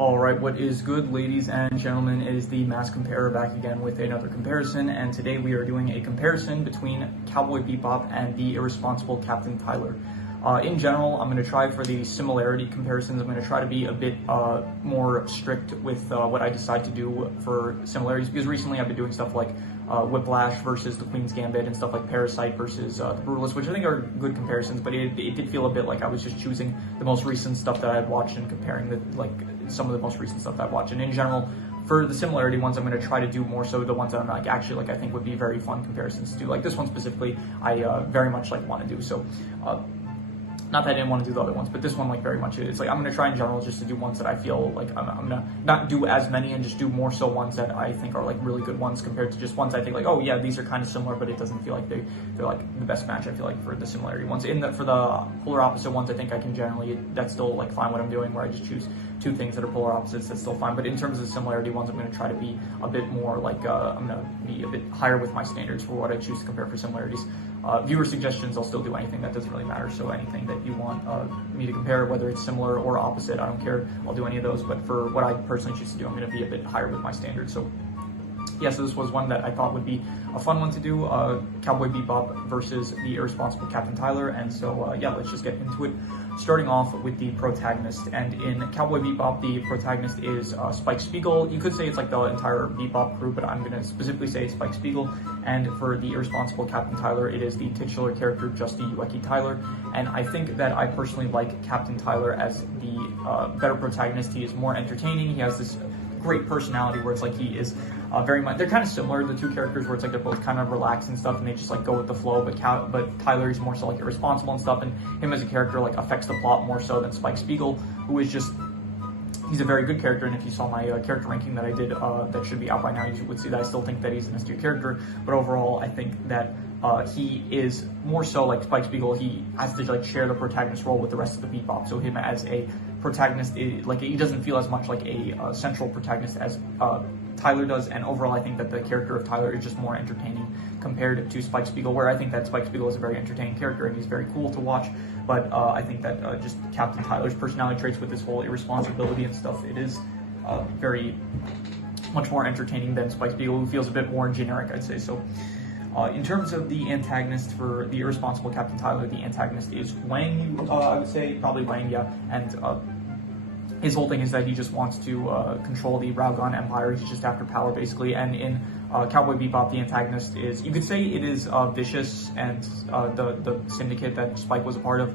Alright, what is good, ladies and gentlemen? It is the Mass Comparer back again with another comparison, and today we are doing a comparison between Cowboy Bebop and the Irresponsible Captain Tylor. In general, I'm going to try for the similarity comparisons. I'm going to try to be a bit more strict with what I decide to do for similarities, because recently I've been doing stuff like Whiplash versus the Queen's Gambit and stuff like Parasite versus the Brutalist, which I think are good comparisons, but it did feel a bit like I was just choosing the most recent stuff that I had watched and comparing some of the most recent stuff that I've watched. And in general, for the similarity ones, I'm going to try to do more so the ones that I'm I think would be very fun comparisons to do. Like this one specifically, I very much want to do. So not that I didn't want to do the other ones, but this one very much it's like I'm going to try in general just to do ones that I feel like I'm going to not do as many and just do more so ones that I think are really good ones compared to just ones I think oh yeah, these are kind of similar, but it doesn't feel like they're the best match. I feel like for the similarity ones. For the polar opposite ones, I think I can generally, that's still fine what I'm doing, where I just choose two things that are polar opposites. That's still fine. But in terms of the similarity ones, I'm going to try to be a bit more I'm going to be a bit higher with my standards for what I choose to compare for similarities. Viewer suggestions, I'll still do anything. That doesn't really matter. So anything that you want me to compare, whether it's similar or opposite, I don't care. I'll do any of those. But for what I personally choose to do, I'm going to be a bit higher with my standards. So yeah, so this was one that I thought would be a fun one to do, Cowboy Bebop versus the Irresponsible Captain Tylor. And so yeah, let's just get into it. Starting off with the protagonist, and in Cowboy Bebop, the protagonist is Spike Spiegel. You could say it's the entire Bebop crew, but I'm going to specifically say it's Spike Spiegel. And for the Irresponsible Captain Tylor, it is the titular character, Justy Ueki Tylor. And I think that I personally like Captain Tylor as the better protagonist. He is more entertaining. He has this great personality where it's he is very much, they're kind of similar, the two characters, where it's they're both kind of relaxed and stuff and they just go with the flow, but Tylor is more so irresponsible and stuff, and him as a character affects the plot more so than Spike Spiegel, who is just, he's a very good character. And if you saw my character ranking that I did, that should be out by now, you would see that I still think that he's an S-tier character, but overall I think that he is more so Spike Spiegel. He has to share the protagonist role with the rest of the Bebop. So him as a protagonist, he doesn't feel as much like a central protagonist as Tylor does. And overall, I think that the character of Tylor is just more entertaining compared to Spike Spiegel, where I think that Spike Spiegel is a very entertaining character and he's very cool to watch. But I think that just Captain Tylor's personality traits with this whole irresponsibility and stuff, it is very much more entertaining than Spike Spiegel, who feels a bit more generic, I'd say. So in terms of the antagonist for the Irresponsible Captain Tylor, the antagonist is Wang, I would say, probably Wang, yeah. And his whole thing is that he just wants to control the Raogon Empire. He's just after power, basically. And in Cowboy Bebop, the antagonist is, you could say it is Vicious and the syndicate that Spike was a part of.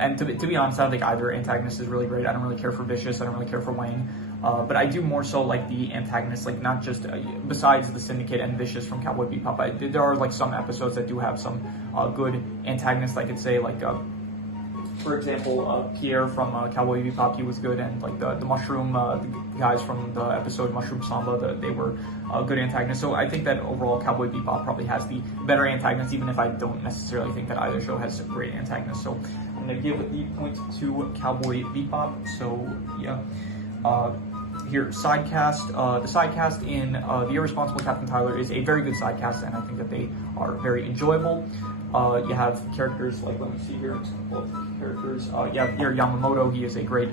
And to be honest, I don't think either antagonist is really great. I don't really care for Vicious. I don't really care for Wang. But I do more so the antagonist, not just, besides the Syndicate and Vicious from Cowboy Bebop, there are some episodes that do have some good antagonists. I could say for example, Pierre from Cowboy Bebop, he was good, and the Mushroom guys from the episode Mushroom Samba, they were good antagonists. So I think that overall Cowboy Bebop probably has the better antagonist, even if I don't necessarily think that either show has great antagonists. So I'm going to give the point to Cowboy Bebop. So yeah. Here, sidecast. The sidecast in The Irresponsible Captain Tylor is a very good sidecast, and I think that they are very enjoyable. You have characters let me see here, characters. You have here Yamamoto. He is a great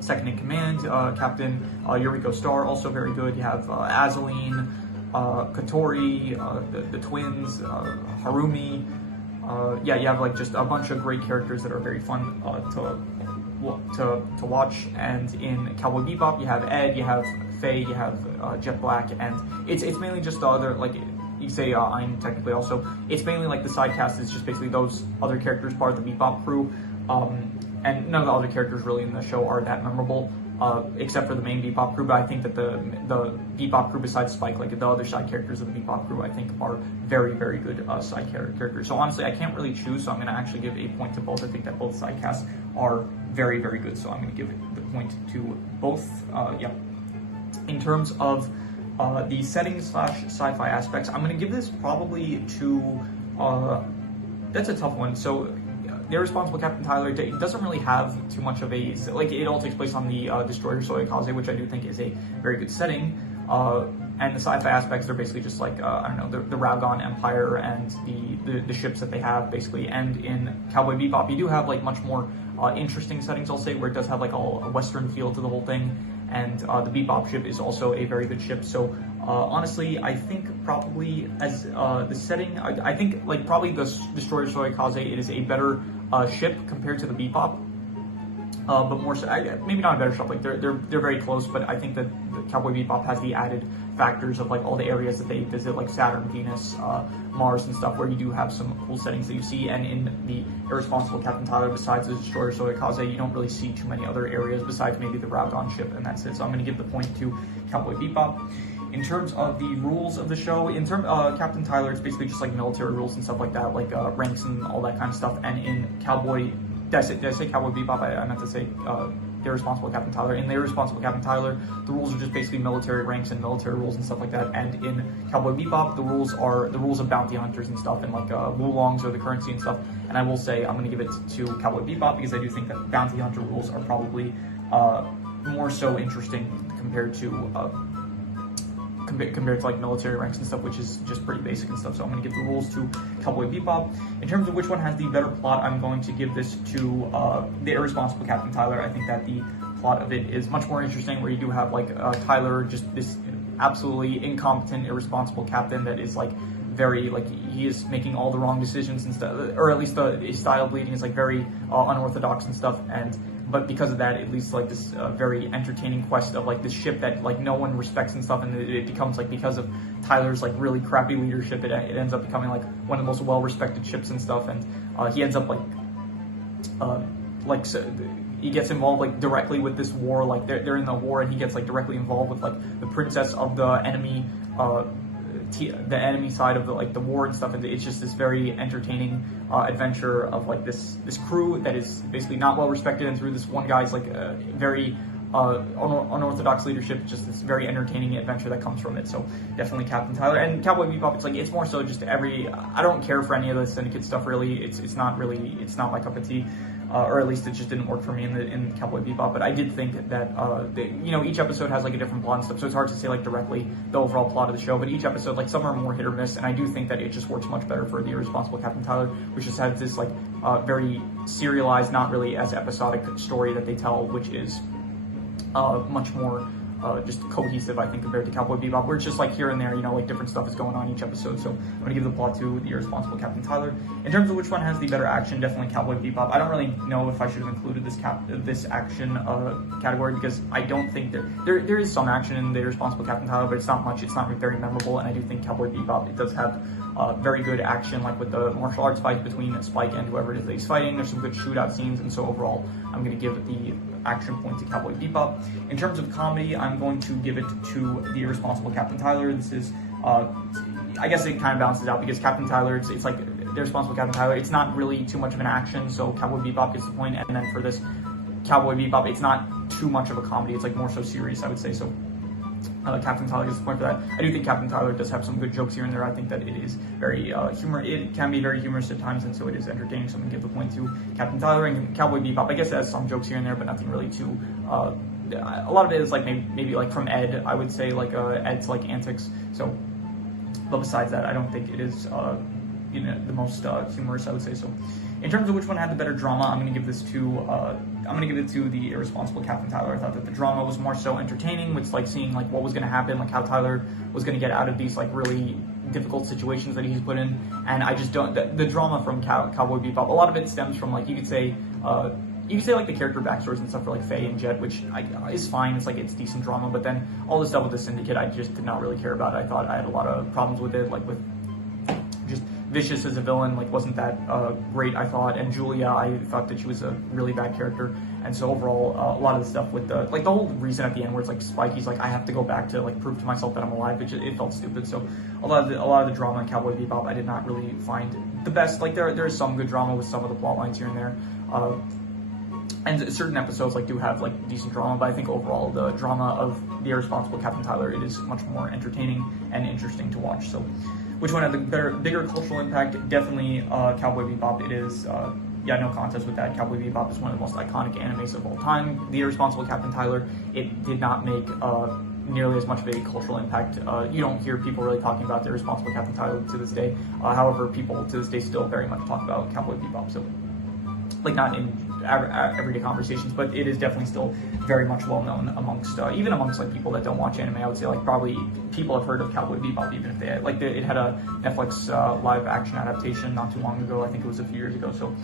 second in command captain. Yuriko Star, also very good. You have Azaleen, Katori, the twins, Harumi. Yeah, you have just a bunch of great characters that are very fun to watch. And in Cowboy Bebop, you have Ed, you have Faye, you have Jet Black, and it's mainly just the other, you say I'm technically also, it's mainly the sidecast is just basically those other characters part of the Bebop crew, and none of the other characters really in the show are that memorable, except for the main Bebop crew. But I think that the Bebop crew besides Spike, the other side characters of the Bebop crew, I think are very, very good side characters. So honestly, I can't really choose, so I'm going to actually give a point to both. I think that both sidecasts are very, very good, so I'm going to give it the point to both. Yeah. In terms of the settings / sci-fi aspects, I'm going to give this probably to, that's a tough one. So The Irresponsible Captain Tylor, it doesn't really have too much of a, it all takes place on the Destroyer Soyokaze, which I do think is a very good setting. And the sci-fi aspects are basically just like, I don't know, the Ragon Empire and the ships that they have, basically. And in Cowboy Bebop, you do have like much more interesting settings, I'll say, where it does have like a Western feel to the whole thing. And the Bebop ship is also a very good ship. So honestly, I think probably as the setting, I think like probably the Destroyer Soyokaze, it is a better ship compared to the Bebop. But more so, maybe not a better ship. Like they're very close, but I think that the Cowboy Bebop has the added factors of like all the areas that they visit, like Saturn, Venus, Mars, and stuff, where you do have some cool settings that you see. And in the Irresponsible Captain Tylor, besides the Destroyer Soyokaze, you don't really see too many other areas besides maybe the Ragon ship, and that's it. So I'm going to give the point to Cowboy Bebop. In terms of the rules of the show, Captain Tylor, it's basically just like military rules and stuff like that, like ranks and all that kind of stuff. And in did I say Cowboy Bebop? I meant to say the Irresponsible Captain Tylor. In the Irresponsible Captain Tylor, the rules are just basically military ranks and military rules and stuff like that. And in Cowboy Bebop, the rules are the rules of bounty hunters and stuff, and like wulongs or the currency and stuff. And I will say I'm going to give it to Cowboy Bebop because I do think that bounty hunter rules are probably more so interesting compared to like military ranks and stuff, which is just pretty basic and stuff. So I'm going to give the rules to Cowboy Bebop. In terms of which one has the better plot, I'm going to give this to the Irresponsible Captain Tylor. I think that the plot of it is much more interesting, where you do have like Tylor, just this absolutely incompetent, irresponsible captain that is like very, like, he is making all the wrong decisions and stuff, or at least his style of leading is like very unorthodox and stuff. But because of that, it leads to like this very entertaining quest of like this ship that like no one respects and stuff, and it becomes like, because of Tylor's like really crappy leadership, it ends up becoming like one of the most well-respected ships and stuff. And he ends up he gets involved like directly with this war, like they're in the war, and he gets like directly involved with like the princess of the enemy, the enemy side of the war and stuff. And it's just this very entertaining adventure of like this crew that is basically not well respected, and through this one guy's like very unorthodox leadership, just this very entertaining adventure that comes from it. So definitely Captain Tylor. And Cowboy Bebop, it's more so just I don't care for any of the Syndicate stuff really. It's not my cup of tea. Or at least it just didn't work for me in Cowboy Bebop. But I did think that each episode has like a different plot and stuff, so it's hard to say like directly the overall plot of the show. But each episode, like, some are more hit or miss, and I do think that it just works much better for the Irresponsible Captain Tylor, which just has this like very serialized, not really as episodic story that they tell, which is much more just cohesive, I think, compared to Cowboy Bebop, where it's just like here and there, like different stuff is going on each episode. So I'm going to give the plot to the Irresponsible Captain Tylor. In terms of which one has the better action, definitely Cowboy Bebop. I don't really know if I should have included this action category, because I don't think there is some action in the Irresponsible Captain Tylor, but it's not much. It's not very memorable, and I do think Cowboy Bebop, it does have very good action, like with the martial arts fight between Spike and whoever it is that he's fighting. There's some good shootout scenes, and so overall, I'm going to give the action point to Cowboy Bebop. In terms of comedy, I'm going to give it to the Irresponsible Captain Tylor. This is, I guess it kind of balances out, because Captain Tylor, it's like the Irresponsible Captain Tylor, it's not really too much of an action, so Cowboy Bebop gets the point. And then for this Cowboy Bebop, it's not too much of a comedy, it's like more so serious, I would say. So Captain Tylor gets the point for that. I do think Captain Tylor does have some good jokes here and there. I think that it is very it can be very humorous at times, and so it is entertaining. So I'm gonna give the point to Captain Tylor. And Cowboy Bebop, I guess it has some jokes here and there, but nothing really too. A lot of it is like maybe like from Ed, I would say, like Ed's like antics. So, but besides that, I don't think it is the most humorous, I would say. So, in terms of which one had the better drama, I'm gonna give this to the Irresponsible Captain Tylor. I thought that the drama was more so entertaining, with like seeing like what was gonna happen, like how Tylor was gonna get out of these like really difficult situations that he's put in. And I just don't, the drama from Cowboy Bebop, a lot of it stems from like, you could say like the character backstories and stuff for like Faye and Jet, which is fine. It's like, it's decent drama, but then all the stuff with the Syndicate, I just did not really care about. I thought I had a lot of problems with it, like with just Vicious as a villain, like wasn't that great, I thought. And Julia, I thought that she was a really bad character. And so overall, a lot of the stuff with the whole reason at the end where it's like Spike, he's like, I have to go back to like prove to myself that I'm alive, it felt stupid. So a lot of the drama in Cowboy Bebop, I did not really find the best. Like there is some good drama with some of the plot lines here and there. And certain episodes like do have like decent drama, but I think overall the drama of the Irresponsible Captain Tylor, it is much more entertaining and interesting to watch. So which one had the bigger cultural impact? Definitely Cowboy Bebop. It is, no contest with that. Cowboy Bebop is one of the most iconic animes of all time. The Irresponsible Captain Tylor, it did not make nearly as much of a cultural impact. You don't hear people really talking about the Irresponsible Captain Tylor to this day. However, people to this day still very much talk about Cowboy Bebop. So, like, not in everyday conversations, but it is definitely still very much well known amongst even amongst like people that don't watch anime. I would say like probably people have heard of Cowboy Bebop, even if they like it had a Netflix live action adaptation not too long ago. I think it was a few years ago. So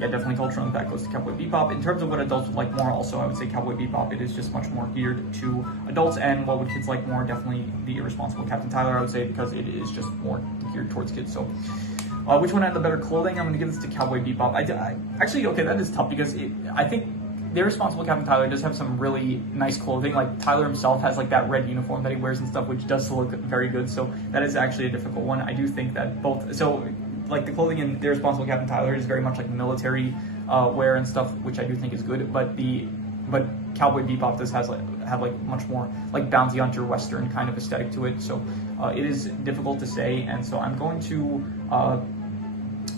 yeah, definitely cultural impact goes to Cowboy Bebop. In terms of what adults would like more, also I would say Cowboy Bebop, it is just much more geared to adults. And what would kids like more? Definitely the Irresponsible Captain Tylor, I would say, because it is just more geared towards kids. So which one had the better clothing? I'm going to give this to Cowboy Bebop. Actually, okay, that is tough because I think the Irresponsible Captain Tylor does have some really nice clothing. Like, Tylor himself has like that red uniform that he wears and stuff, which does look very good. So that is actually a difficult one. I do think that both, so like the clothing in the Irresponsible Captain Tylor is very much like military wear and stuff, which I do think is good. But Cowboy Bebop does have like much more like bounty hunter western kind of aesthetic to it. So it is difficult to say, and so I'm going to.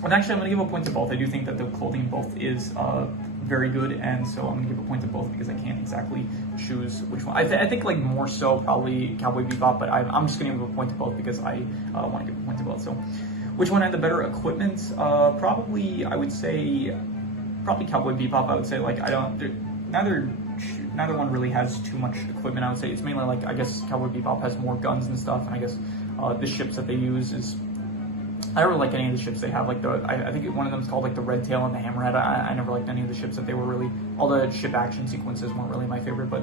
And actually, I'm going to give a point to both. I do think that the clothing in both is very good, and so I'm going to give a point to both because I can't exactly choose which one. I think like more so probably Cowboy Bebop, but I'm just going to give a point to both because I want to give a point to both. So, which one had the better equipment? Probably I would say probably Cowboy Bebop. I would say like neither one really has too much equipment. I would say it's mainly like I guess Cowboy Bebop has more guns and stuff, and I guess the ships that they use is. I don't really like any of the ships they have. Like I think one of them is called like the Red Tail and the Hammerhead. I never liked any of the ships that they were really. All the ship action sequences weren't really my favorite, but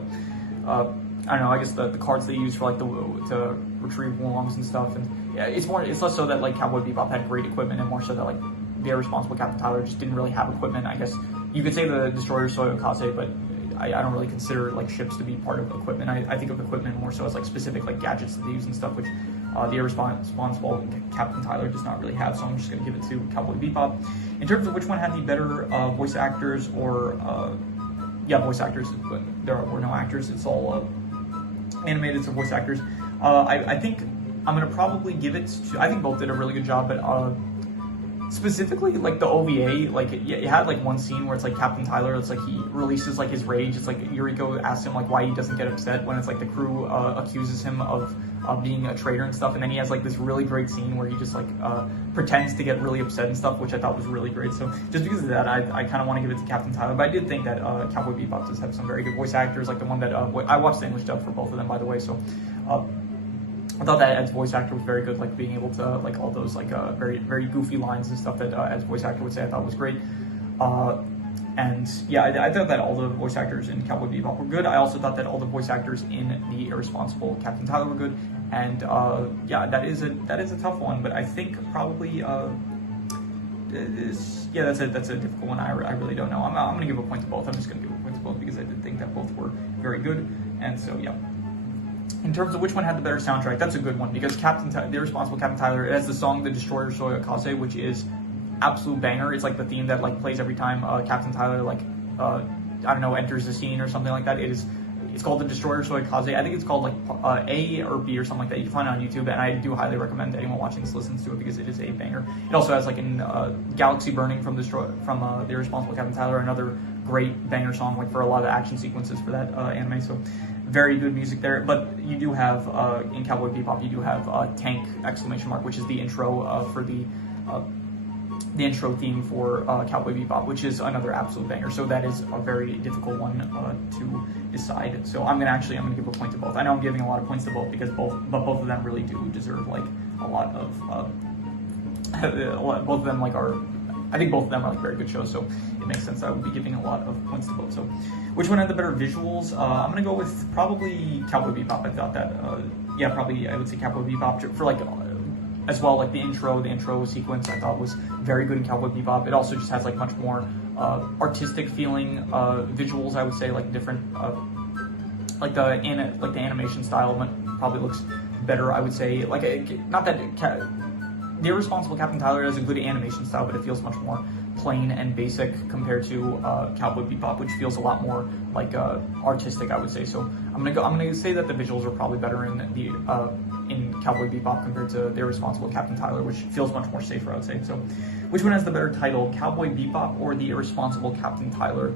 I don't know. I guess the cards they use for like to retrieve wulongs and stuff, and yeah, it's less so that like Cowboy Bebop had great equipment, and more so that like the Irresponsible Captain Tylor just didn't really have equipment. I guess you could say the Destroyer Soyo Kase, but I don't really consider like ships to be part of equipment. I think of equipment more so as like specific like gadgets that they use and stuff, which the Irresponsible Captain Tylor does not really have. So I'm just going to give it to Cowboy Bebop. In terms of which one had the better voice actors or voice actors, but there were no actors. It's all animated, so voice actors. I think I'm going to probably give it to. I think both did a really good job, but. Specifically, like the OVA, like it had like one scene where it's like Captain Tylor, it's like he releases like his rage. It's like Yuriko asks him like why he doesn't get upset when it's like the crew accuses him of being a traitor and stuff, and then he has like this really great scene where he just like pretends to get really upset and stuff, which I thought was really great. So just because of that, I kind of want to give it to Captain Tylor, but I did think that Cowboy Bebop does have some very good voice actors, like the one that I watched the English dub for both of them, by the way. So. I thought that Ed's voice actor was very good, like being able to like all those like very very goofy lines and stuff that Ed's voice actor would say. I thought was great, and yeah, I thought that all the voice actors in Cowboy Bebop were good. I also thought that all the voice actors in the Irresponsible Captain Tylor were good, and yeah, that is a tough one, but I think probably that's a difficult one. I really don't know. I'm gonna give a point to both. I'm just gonna give a point to both because I did think that both were very good, and so yeah. In terms of which one had the better soundtrack, that's a good one because the Irresponsible Captain Tylor, it has the song "The Destroyer Soyo Kase," which is absolute banger. It's like the theme that like plays every time Captain Tylor like I don't know enters the scene or something like that. It's called "The Destroyer Soyo Kase." I think it's called like A or B or something like that. You can find it on YouTube, and I do highly recommend anyone watching this listens to it because it is a banger. It also has like in "Galaxy Burning" from the Irresponsible Captain Tylor, another great banger song like for a lot of the action sequences for that anime. So. Very good music there, but you do have in Cowboy Bebop you do have Tank ! Which is the intro for the intro theme for Cowboy Bebop, which is another absolute banger. So that is a very difficult one to decide. So I'm gonna give a point to both. I know I'm giving a lot of points to both because both of them really do deserve like a lot of both of them like are. I think both of them are like very good shows, so it makes sense I would be giving a lot of points to both. So, which one had the better visuals? I'm gonna go with probably Cowboy Bebop. I thought that, probably I would say Cowboy Bebop for like as well, like the intro sequence I thought was very good in Cowboy Bebop. It also just has like much more artistic feeling visuals. I would say like different, like the animation style probably looks better. I would say like not that. The Irresponsible Captain Tylor has a good animation style, but it feels much more plain and basic compared to Cowboy Bebop, which feels a lot more like artistic, I would say. So I'm gonna say that the visuals are probably better in Cowboy Bebop compared to the Irresponsible Captain Tylor, which feels much more safer, I would say. So, which one has the better title, Cowboy Bebop or the Irresponsible Captain Tylor?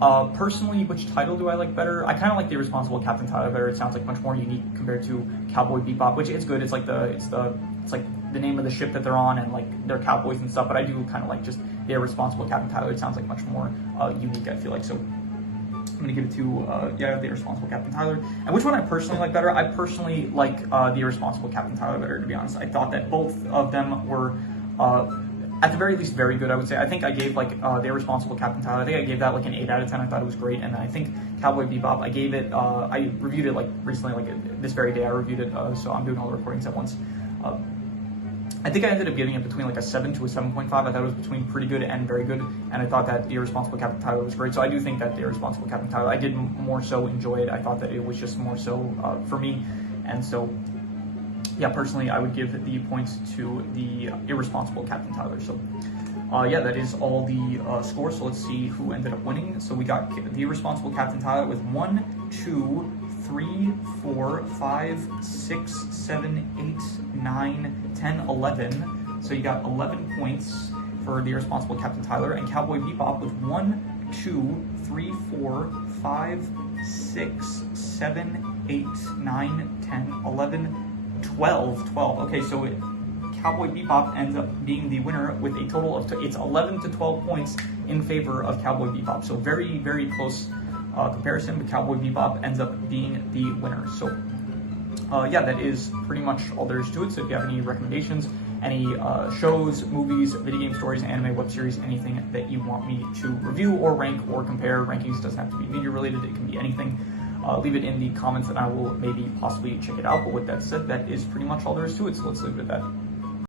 Personally, which title do I like better? I kind of like the Irresponsible Captain Tylor better. It sounds like much more unique compared to Cowboy Bebop, which is good. It's like the name of the ship that they're on, and like they're cowboys and stuff. But I do kind of like just the Irresponsible Captain Tylor. It sounds like much more unique, I feel like. So I'm gonna give it to the Irresponsible Captain Tylor. And which one I personally like better? I personally like the Irresponsible Captain Tylor better, to be honest. I thought that both of them were at the very least very good, I would say. I think I gave like the Irresponsible Captain Tylor, I think I gave that like an 8 out of 10. I thought it was great. And then I think Cowboy Bebop, I gave it, I reviewed it like recently, like this very day I reviewed it, so I'm doing all the recordings at once. I think I ended up giving it between like a 7 to a 7.5. I thought it was between pretty good and very good, and I thought that the Irresponsible Captain Tylor was great. So I do think that the Irresponsible Captain Tylor, I did more so enjoy it. I thought that it was just more so for me, and so yeah, personally, I would give the points to the Irresponsible Captain Tylor. So yeah, that is all the scores. So let's see who ended up winning. So we got the Irresponsible Captain Tylor with 1, 2, 3, 4, 5, 6, 7, 8, 9, 10, 11. So you got 11 points for the Irresponsible Captain Tylor, and Cowboy Bebop with 1, 2, 3, 4, 5, 6, 7, 8, 9, 10, 11, 12. Okay, so Cowboy Bebop ends up being the winner with a total of it's 11 to 12 points in favor of Cowboy Bebop. So very, very close comparison, but Cowboy Bebop ends up being the winner. So yeah, that is pretty much all there is to it. So if you have any recommendations, any shows, movies, video game stories, anime, web series, anything that you want me to review or rank or compare, rankings doesn't have to be media related, it can be anything. Leave it in the comments and I will maybe possibly check it out. But with that said, that is pretty much all there is to it. So let's leave it at that.